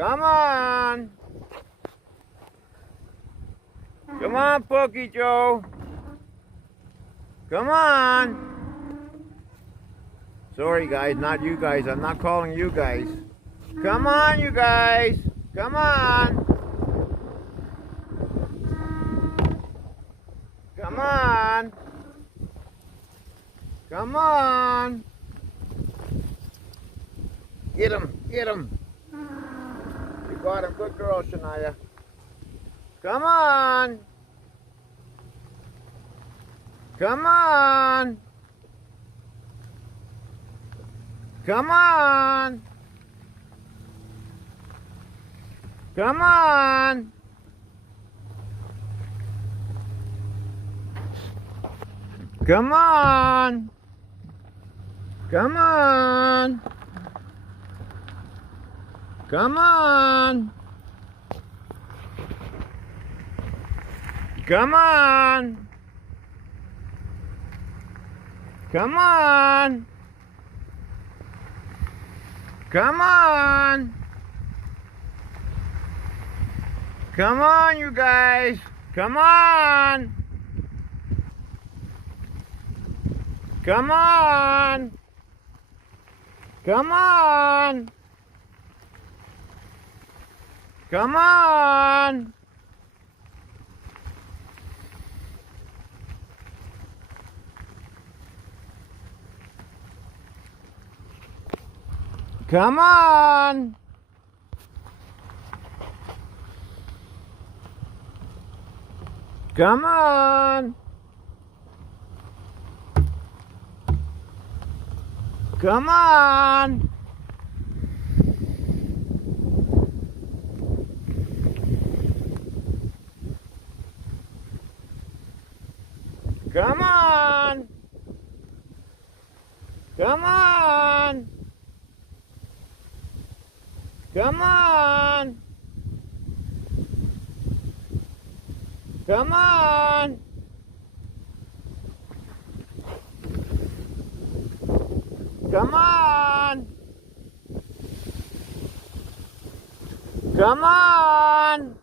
Come on. Come on, Pokey Joe. Come on. Sorry, guys, not you guys. I'm not calling you guys. Come on, you guys. Come on. Come on. Come on. Get him. Get him. You got him. Good girl, Shania. Come on. Come on. Come on. Come on. Come on. Come on. Come on. Come on. Come on. Come on. Come on, you guys. Come on. Come on. Come on. Come on. Come on. Come on. Come on. Come on. Come on. Come on. Come on. Come on. Come on.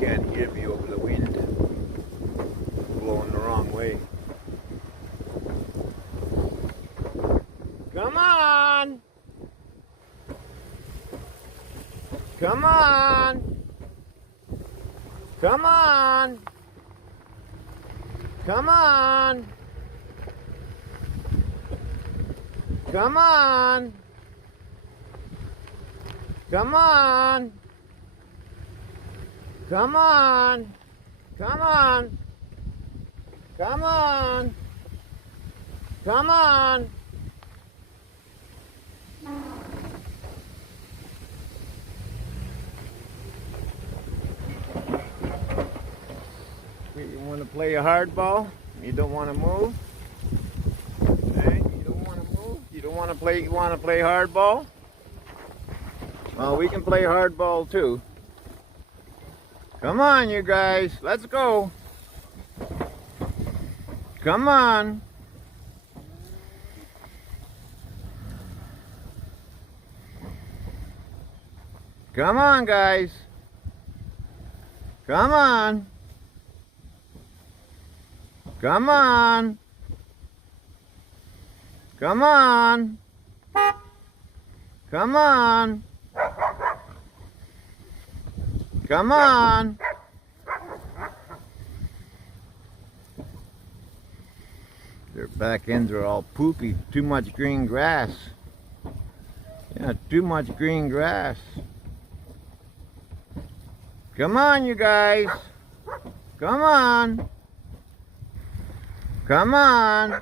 Can't hear me over the wind blowing the wrong way. Come on. Come on. Come on. Come on. Come on. Come on. Come on. Come on. Come on. Come on. You want to play a hardball? You don't want to move? Hey, you don't want to move? You don't want to play? You want to play hardball? Well, we can play hardball too. Come on, you guys. Let's go. Come on. Come on, guys. Come on. Come on. Come on. Come on. Come on. Their back ends are all poopy. Too much green grass. Yeah, too much green grass. Come on, you guys. Come on. Come on.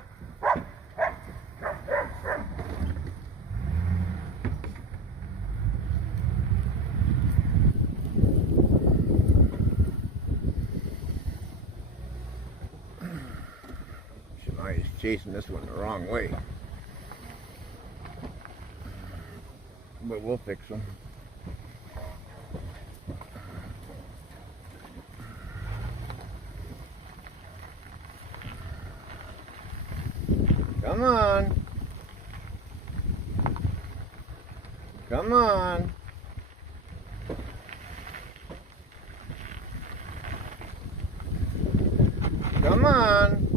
He's chasing this one the wrong way. But we'll fix him. Come on. Come on. Come on.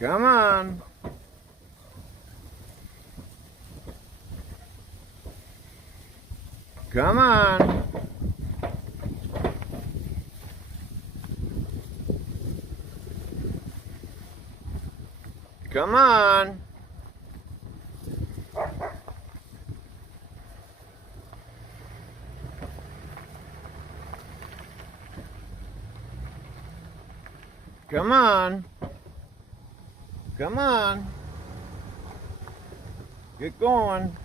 Come on. Come on. Come on. Come on. Come on. Get going.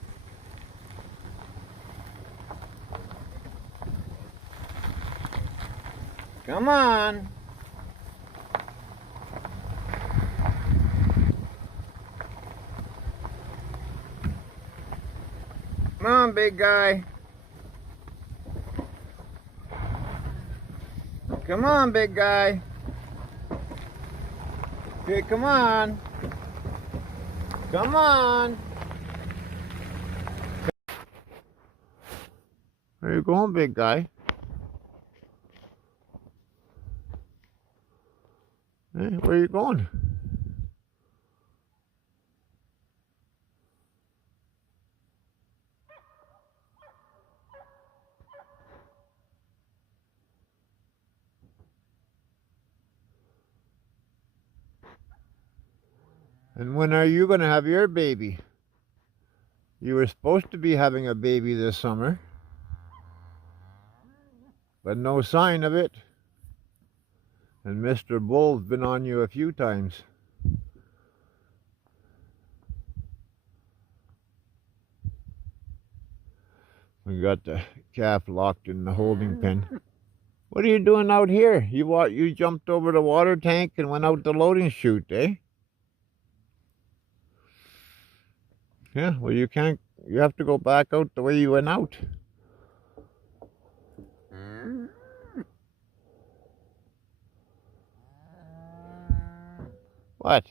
Come on. Come on, big guy. Come on, big guy. Okay, come on. Come on. Where you going, big guy? Hey, where you going? And when are you going to have your baby? You were supposed to be having a baby this summer, but no sign of it. And Mr. Bull's been on you a few times. We got the calf locked in the holding pen. What are you doing out here? You jumped over the water tank and went out the loading chute, eh? Yeah, well you have to go back out the way you went out. What?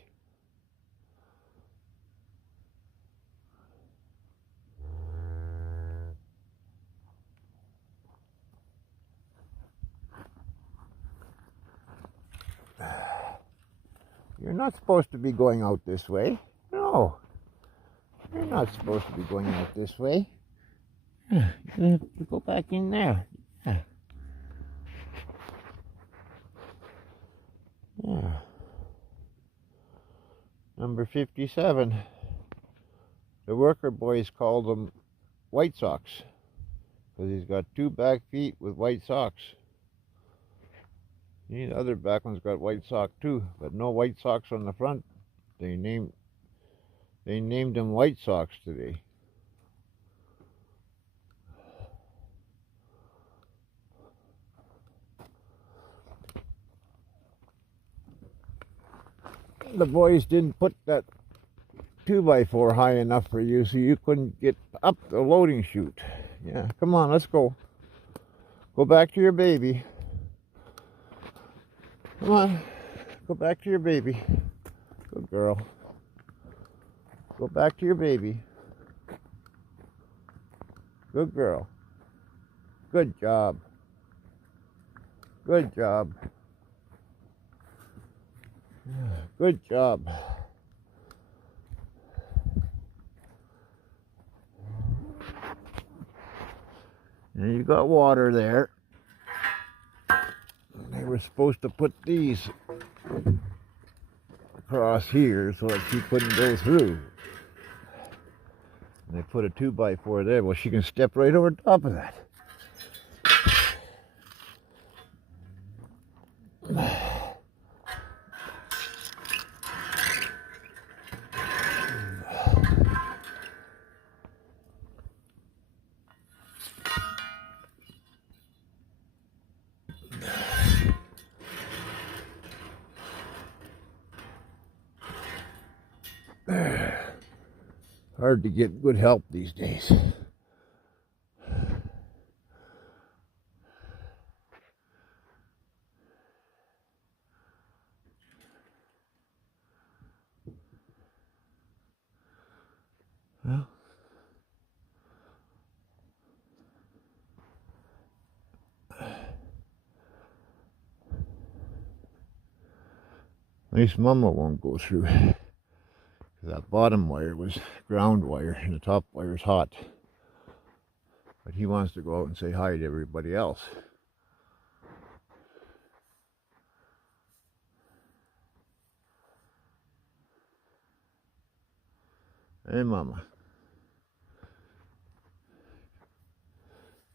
You're not supposed to be going out this way. No. You're not supposed to be going out this way. You have to go back in there. Yeah. Yeah. Number 57. The worker boys call them White Socks because he's got two back feet with white socks. The other back one's got white sock too, but no white socks on the front. They named him White Socks today. The boys didn't put that 2x4 high enough for you, so you couldn't get up the loading chute. Yeah, come on, let's go. Go back to your baby. Come on, go back to your baby. Good girl. Go back to your baby. Good girl. Good job. Good job. Good job. And you got water there. They were supposed to put these across here so that she couldn't go through. And they put a 2x4 there. Well, she can step right over top of that. Hard to get good help these days. Well, at least Mama won't go through. That bottom wire was ground wire and the top wire is hot. But he wants to go out and say hi to everybody else. Hey, Mama.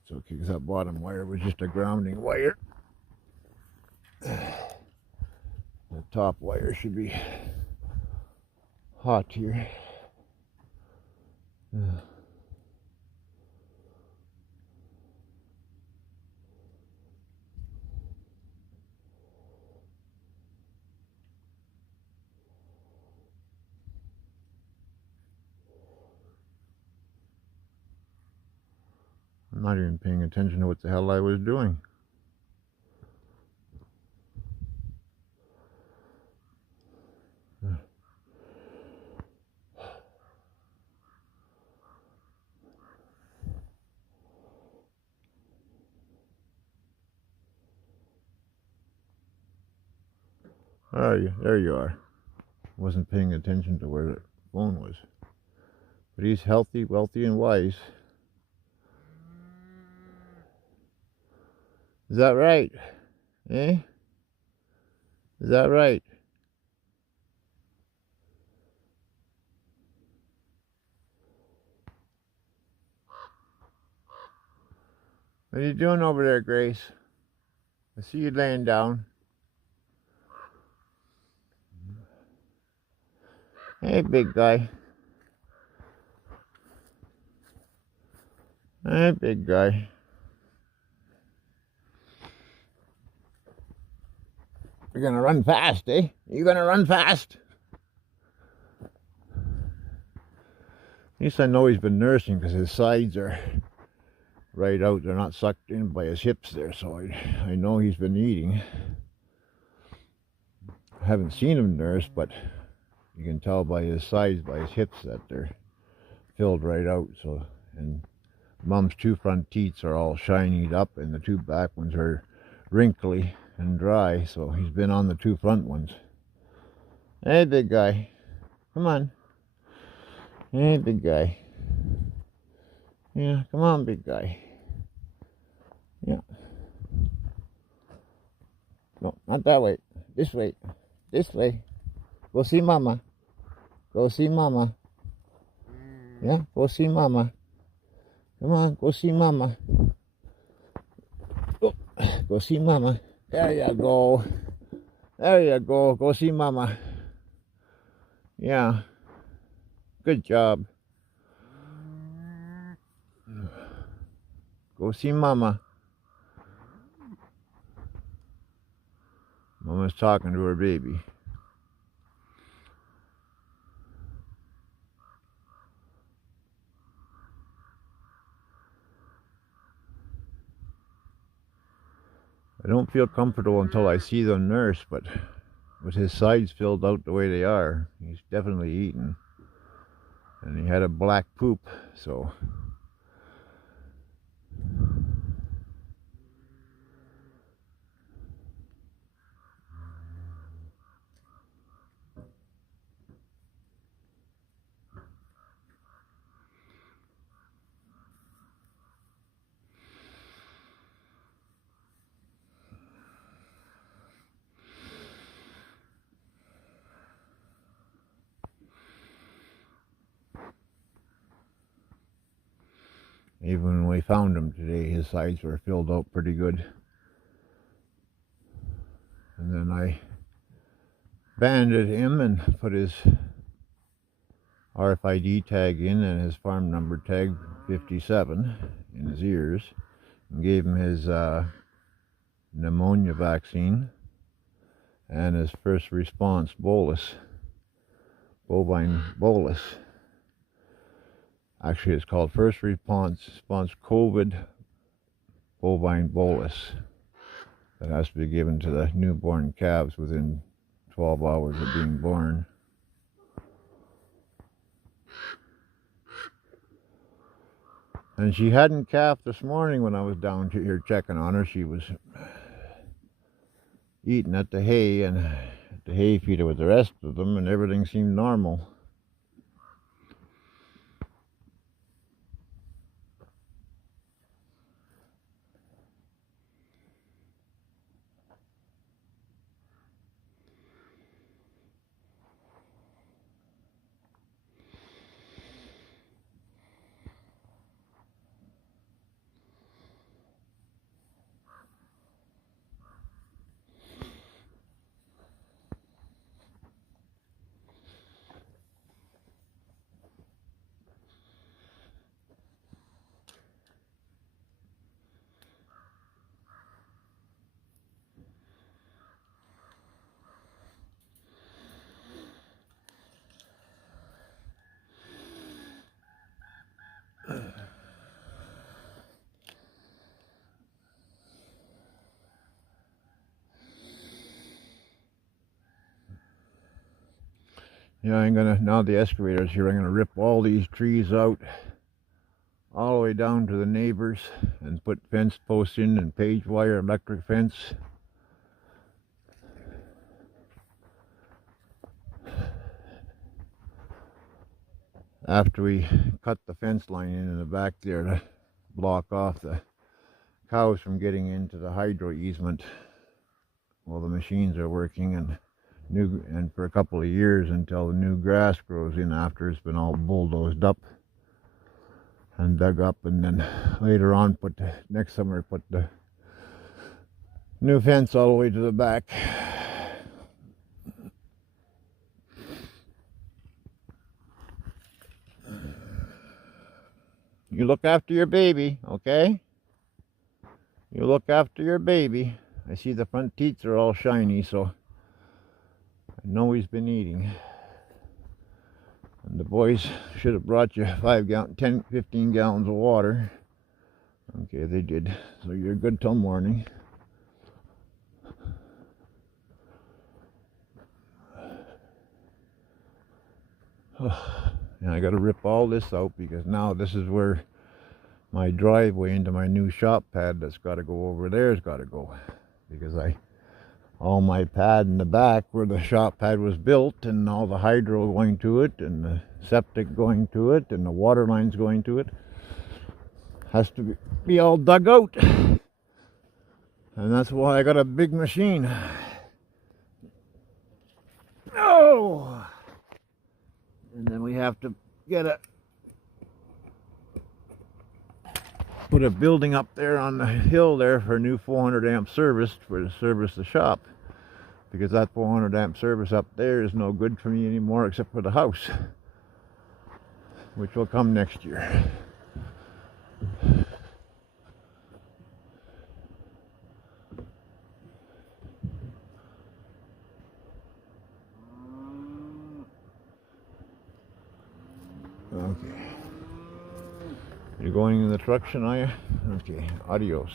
It's okay because that bottom wire was just a grounding wire. The top wire should be hot here. I'm not even paying attention to what the hell I was doing. Where are you? There you are. Wasn't paying attention to where the phone was. But he's healthy, wealthy, and wise. Is that right? Eh? Is that right? What are you doing over there, Grace? I see you laying down. Hey, big guy. Hey, big guy. You're gonna run fast, eh? You gonna run fast? At least I know he's been nursing because his sides are right out. They're not sucked in by his hips there, so I know he's been eating. I haven't seen him nurse, but you can tell by his sides, by his hips, that they're filled right out. So, and Mom's two front teeth are all shinied up, and the two back ones are wrinkly and dry. So he's been on the two front ones. Hey, big guy, come on. Hey, big guy. Yeah, come on, big guy. Yeah. No, not that way. This way. This way. Go see Mama. Go see Mama. Yeah, go see Mama. Come on, go see Mama. Oh, go see Mama. There you go. There you go. Go see Mama. Yeah. Good job. Go see Mama. Mama's talking to her baby. I don't feel comfortable until I see the nurse, but with his sides filled out the way they are, he's definitely eating. And he had a black poop, so Even when we found him today, his sides were filled out pretty good. And then I banded him and put his RFID tag in and his farm number tag 57 in his ears, and gave him his pneumonia vaccine and his first response bolus, bovine bolus. Actually, it's called first response COVID bovine bolus. That has to be given to the newborn calves within 12 hours of being born. And she hadn't calved this morning when I was down here checking on her. She was eating at the hay and at the hay feeder with the rest of them, and everything seemed normal. Yeah, I'm gonna, now the excavator's here, I'm gonna rip all these trees out all the way down to the neighbors and put fence posts in and page wire electric fence. After we cut the fence line in the back there to block off the cows from getting into the hydro easement while the machines are working, and for a couple of years until the new grass grows in after it's been all bulldozed up and dug up, and then later on next summer put the new fence all the way to the back. You look after your baby, okay? You look after your baby. I see the front teeth are all shiny, so I know he's been eating. And the boys should have brought you 15 gallons of water. Okay, they did. So you're good till morning. And I got to rip all this out because now this is where my driveway into my new shop pad that's got to go over there has got to go, because all my pad in the back where the shop pad was built, and all the hydro going to it, and the septic going to it, and the water lines going to it, has to be all dug out. And that's why I got a big machine. Oh! And then we have to put a building up there on the hill there for a new 400 amp service to service the shop, because that 400 amp service up there is no good for me anymore except for the house, which will come next year. Okay. You're going in the truck, Shania? Okay, adios.